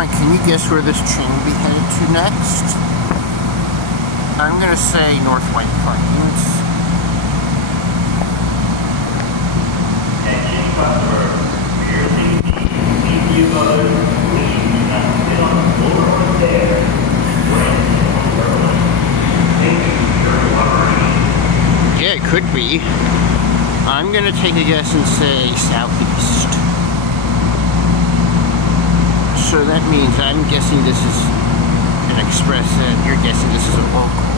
Alright, can you guess where this train will be headed to next? I'm gonna say North White Plains. Attention customers, for your safety, please be advised, please do not sit on the floor or stairs when early. Thank you for your cooperation. Yeah, it could be. I'm gonna take a guess and say southeast. So that means I'm guessing this is an express and you're guessing this is a local.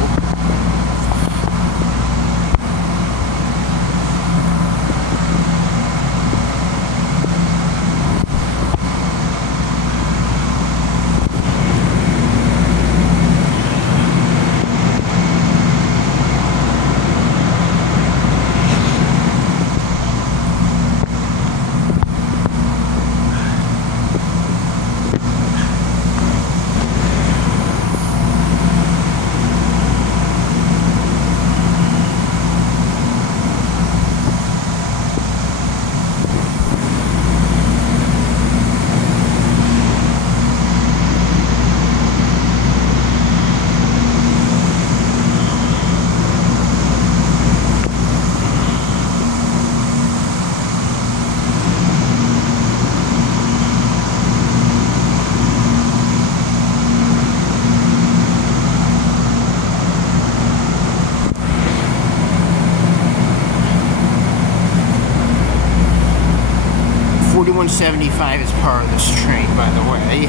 .75 is part of this train, by the way.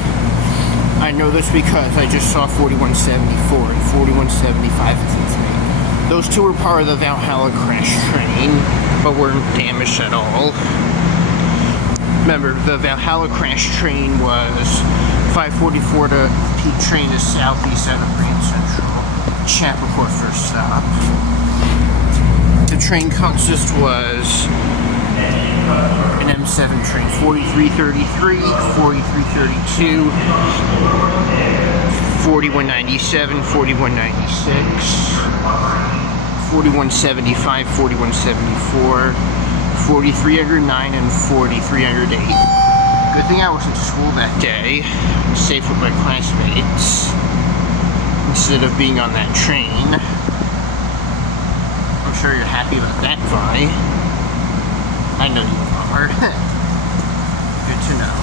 I know this because I just saw 4174 and 4175 is its name. Those two were part of the Valhalla crash train, but weren't damaged at all. Remember, the Valhalla crash train was 544 to peak train to southeast out of Grand Central, Chappaqua first stop. The train consist was an M7 train, 4333, 4332, 4197, 4196, 4175, 4174, 4309, and 4308. Good thing I was in school that day, safe with my classmates, instead of being on that train. I'm sure you're happy about that, Vi. I know you are. Good to know.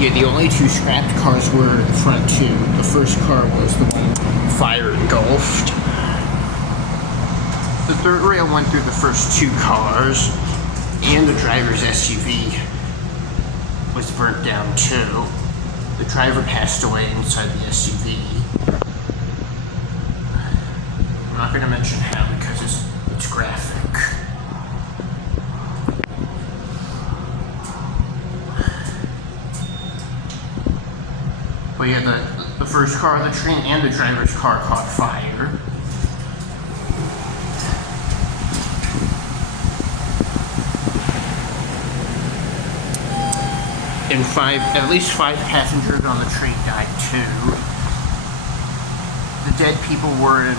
Yeah, the only two scrapped cars were the front two. The first car was the one fire engulfed. The third rail went through the first two cars, and the driver's SUV was burnt down too. The driver passed away inside the SUV. I'm not going to mention how because it's graphic. But yeah, the first car of the train and the driver's car caught fire. And at least five passengers on the train died too. The dead people were in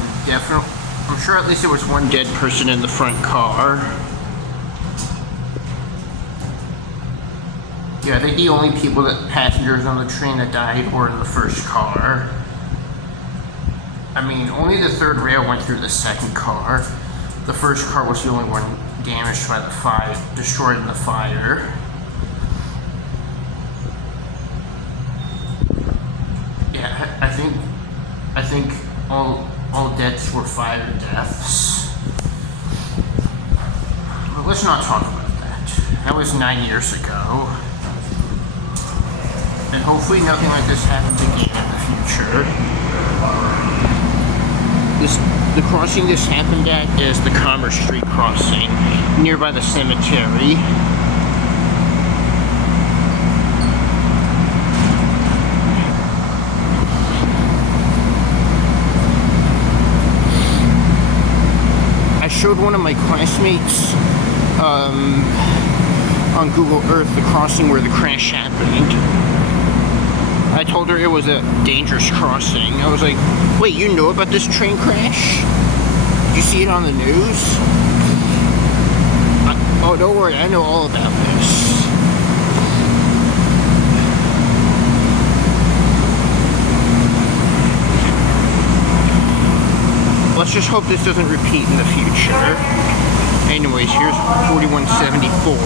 I'm sure at least there was one dead person in the front car. Yeah, I think the only passengers on the train that died were in the first car. I mean, only the third rail went through the second car. The first car was the only one damaged by the fire, destroyed in the fire. Yeah, I think all deaths were fire deaths. But let's not talk about that. That was 9 years ago. And hopefully nothing like this happens again in the future. The crossing this happened at is the Commerce Street crossing, nearby the cemetery. I showed one of my classmates on Google Earth the crossing where the crash happened. I told her it was a dangerous crossing. I was like, wait, you know about this train crash? Did you see it on the news? Oh, don't worry, I know all about this. let's just hope this doesn't repeat in the future. Anyways, here's 4174.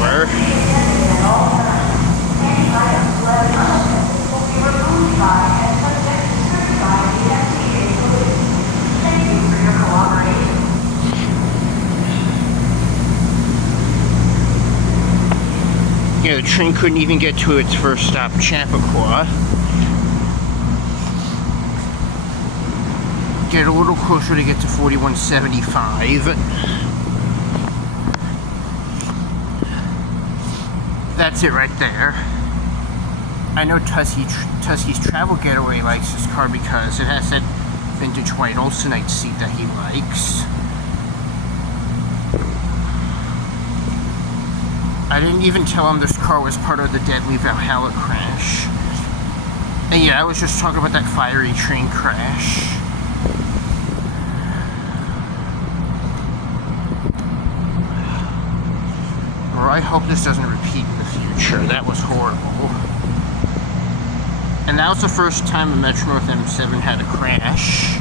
Yeah, the train couldn't even get to its first stop, Chappaqua. Get a little closer to get to 4175. That's it right there. I know Tusky's Travel Getaway likes this car because it has that vintage white Olsenite seat that he likes. I didn't even tell him this car was part of the deadly Valhalla crash. And yeah, I was just talking about that fiery train crash. Or I hope this doesn't repeat in the future. That was horrible. And that was the first time a Metro North M7 had a crash.